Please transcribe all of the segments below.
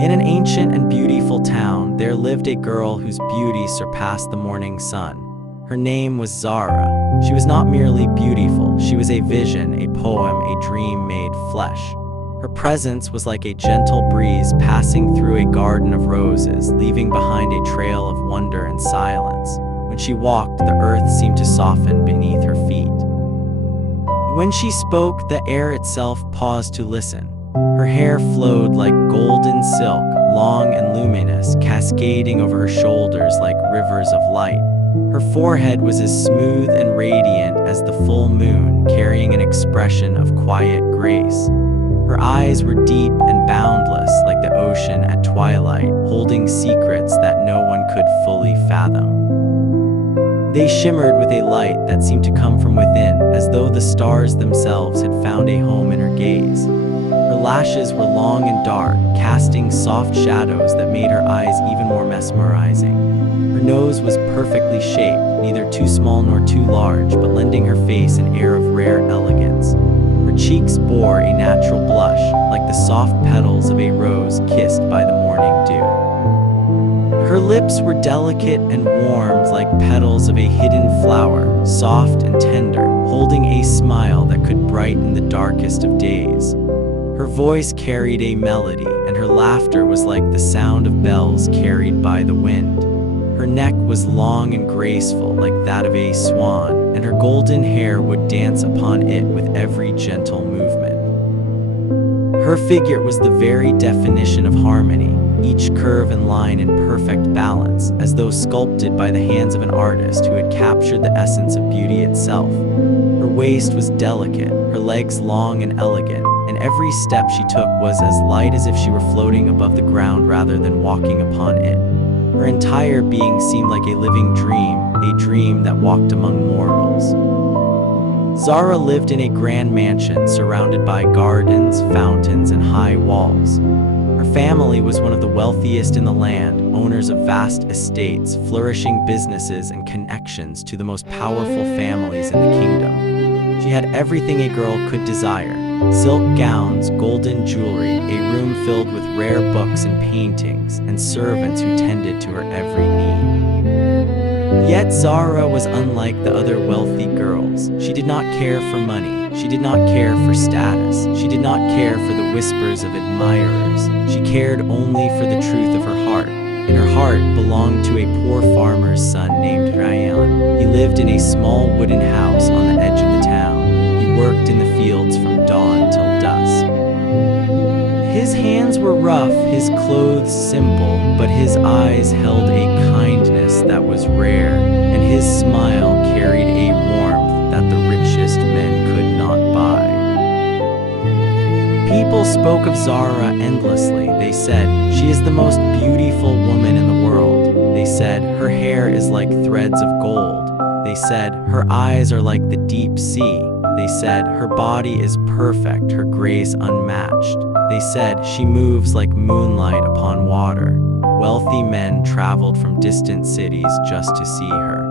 In an ancient and beautiful town, there lived a girl whose beauty surpassed the morning sun. Her name was Zara. She was not merely beautiful, she was a vision, a poem, a dream made flesh. Her presence was like a gentle breeze passing through a garden of roses, leaving behind a trail of wonder and silence. When she walked, the earth seemed to soften beneath her feet. When she spoke, the air itself paused to listen. Her hair flowed like golden silk, long and luminous, cascading over her shoulders like rivers of light. Her forehead was as smooth and radiant as the full moon, carrying an expression of quiet grace. Her eyes were deep and boundless, like the ocean at twilight, holding secrets that no one could fully fathom. They shimmered with a light that seemed to come from within, as though the stars themselves had found a home in her gaze. Her lashes were long and dark, casting soft shadows that made her eyes even more mesmerizing. Her nose was perfectly shaped, neither too small nor too large, but lending her face an air of rare elegance. Her cheeks bore a natural blush, like the soft petals of a rose kissed by the morning dew. Her lips were delicate and warm like petals of a hidden flower, soft and tender, holding a smile that could brighten the darkest of days. Her voice carried a melody, and her laughter was like the sound of bells carried by the wind. Her neck was long and graceful, like that of a swan, and her golden hair would dance upon it with every gentle movement. Her figure was the very definition of harmony, each curve and line in perfect balance, as though sculpted by the hands of an artist who had captured the essence of beauty itself. Her waist was delicate, her legs long and elegant, and every step she took was as light as if she were floating above the ground rather than walking upon it. Her entire being seemed like a living dream, a dream that walked among mortals. Zara lived in a grand mansion surrounded by gardens, fountains, and high walls. Her family was one of the wealthiest in the land, owners of vast estates, flourishing businesses, and connections to the most powerful families in the kingdom. She had everything a girl could desire: silk gowns, golden jewelry, a room filled with rare books and paintings, and servants who tended to her every need. Yet Zara was unlike the other wealthy girls. She did not care for money. She did not care for status. She did not care for the whispers of admirers. She cared only for the truth of her heart. And her heart belonged to a poor farmer's son named Ryan. He lived in a small wooden house on the edge of the town. He worked in the fields from dawn till dusk. His hands were rough, his clothes simple, but his eyes held a kindness that was rare, and his smile carried a warmth that the richest men could not buy. People spoke of Zara endlessly. They said, "She is the most beautiful woman in the world." They said, "Her hair is like threads of gold." They said, "Her eyes are like the deep sea." They said, "Her body is perfect, her grace unmatched." They said, "She moves like moonlight upon water." Wealthy men traveled from distant cities just to see her.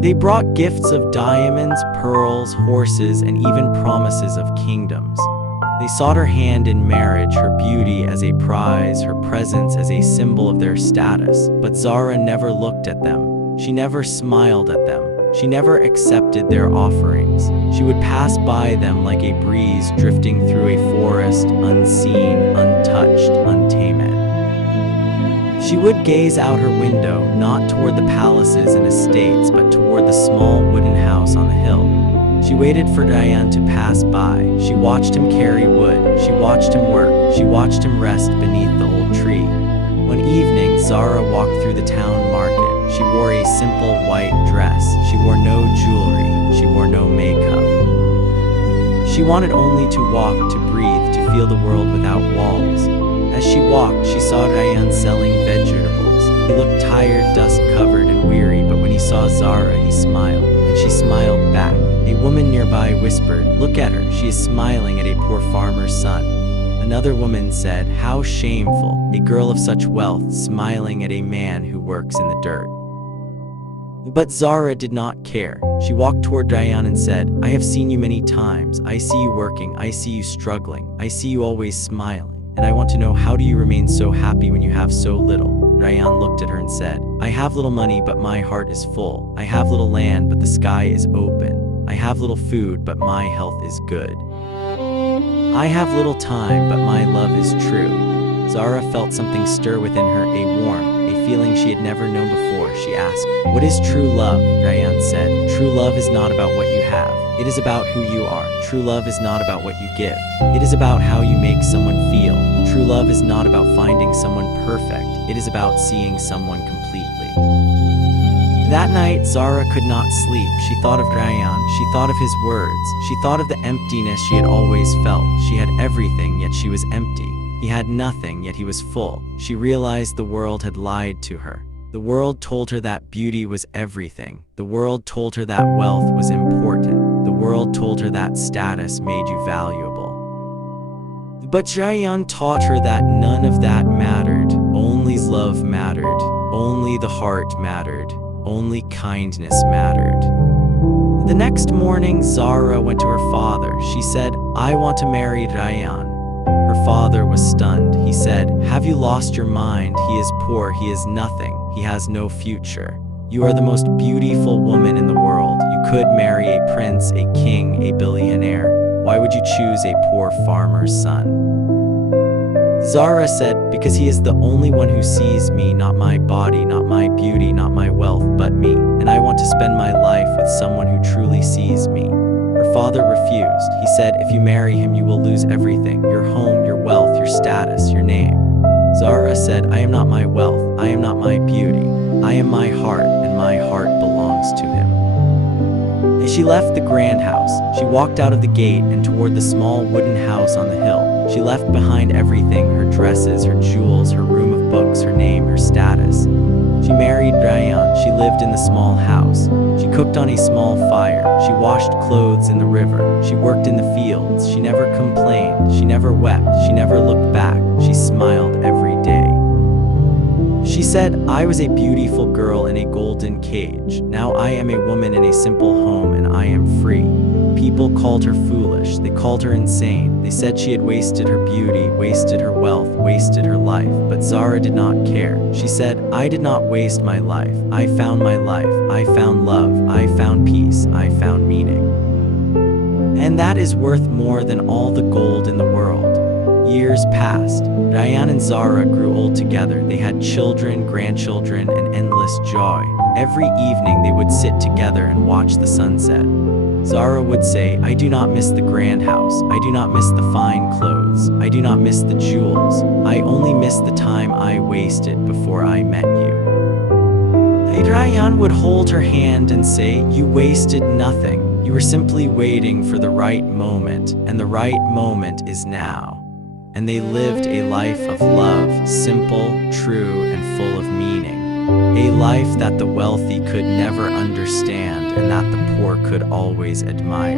They brought gifts of diamonds, pearls, horses, and even promises of kingdoms. They sought her hand in marriage, her beauty as a prize, her presence as a symbol of their status. But Zara never looked at them. She never smiled at them. She never accepted their offerings. She would pass by them like a breeze drifting through a forest, unseen, untouched, untamed. She would gaze out her window, not toward the palaces and estates, but toward the small wooden house on the hill. She waited for Ryan to pass by. She watched him carry wood. She watched him work. She watched him rest beneath the old tree. One evening, Zara walked through the town market. She wore a simple white dress. She wore no jewelry. She wore no makeup. She wanted only to walk, to breathe, to feel the world without walls. As she walked, she saw Ryan selling vegetables. He looked tired, dust-covered, and weary, but when he saw Zara, he smiled, and she smiled back. A woman nearby whispered, "Look at her, she is smiling at a poor farmer's son." Another woman said, "How shameful, a girl of such wealth smiling at a man who works in the dirt." But Zara did not care. She walked toward Ryan and said, "I have seen you many times. I see you working. I see you struggling. I see you always smiling." and I want to know, how do you remain so happy when you have so little? Ryan looked at her and said, I have little money, but my heart is full. I have little land, but the sky is open. I have little food, but my health is good. I have little time, but my love is true. Zara felt something stir within her, a warmth, a feeling she had never known before. She asked, what is true love? Ryan said, true love is not about what you have. It is about who you are. True love is not about what you give. It is about how you make someone feel. True love is not about finding someone perfect. It is about seeing someone completely. That night, Zara could not sleep. She thought of Ryan. She thought of his words. She thought of the emptiness she had always felt. She had everything, yet she was empty. He had nothing, yet he was full. She realized the world had lied to her. The world told her that beauty was everything. The world told her that wealth was important. The world told her that status made you valuable. But Ryan taught her that none of that mattered. Only love mattered. Only the heart mattered. Only kindness mattered. The next morning, Zara went to her father. She said, I want to marry Ryan. Her father was stunned. He said, have you lost your mind? He is poor. He is nothing. He has no future. You are the most beautiful woman in the world. You could marry a prince, a king, a billionaire. Why would you choose a poor farmer's son? Zara said, because he is the only one who sees me, not my body, not my beauty, not my wealth, but me. And I want to spend my life with someone who truly sees me. Her father refused. He said, if you marry him, you will lose everything. Your home, your wealth, your status, your name. Zara said, I am not my wealth. I am not my beauty. I am my heart, and my heart belongs to him. As she left the grand house, she walked out of the gate and toward the small wooden house on the hill. She left behind everything, her dresses, her jewels, her room of books, her name, her status. She married Ryan. She lived in the small house. She cooked on a small fire. She washed clothes in the river. She worked in the fields. She never complained. She never wept. She never looked back. She smiled every day. She said, I was a beautiful girl in a golden cage. Now I am a woman in a simple home, and I am free. People called her foolish. They called her insane. They said she had wasted her beauty, wasted her wealth, wasted her life. But Zara did not care. She said, I did not waste my life. I found my life. I found love. I found peace. I found meaning. And that is worth more than all the gold in the world. Years passed. Ryan and Zara grew old together. They had children, grandchildren, and endless joy. Every evening they would sit together and watch the sunset. Zara would say, I do not miss the grand house. I do not miss the fine clothes. I do not miss the jewels. I only miss the time I wasted before I met you. Ryan would hold her hand and say, you wasted nothing. You were simply waiting for the right moment, and the right moment is now. And they lived a life of love, simple, true, and full of meaning. A life that the wealthy could never understand and that the poor could always admire.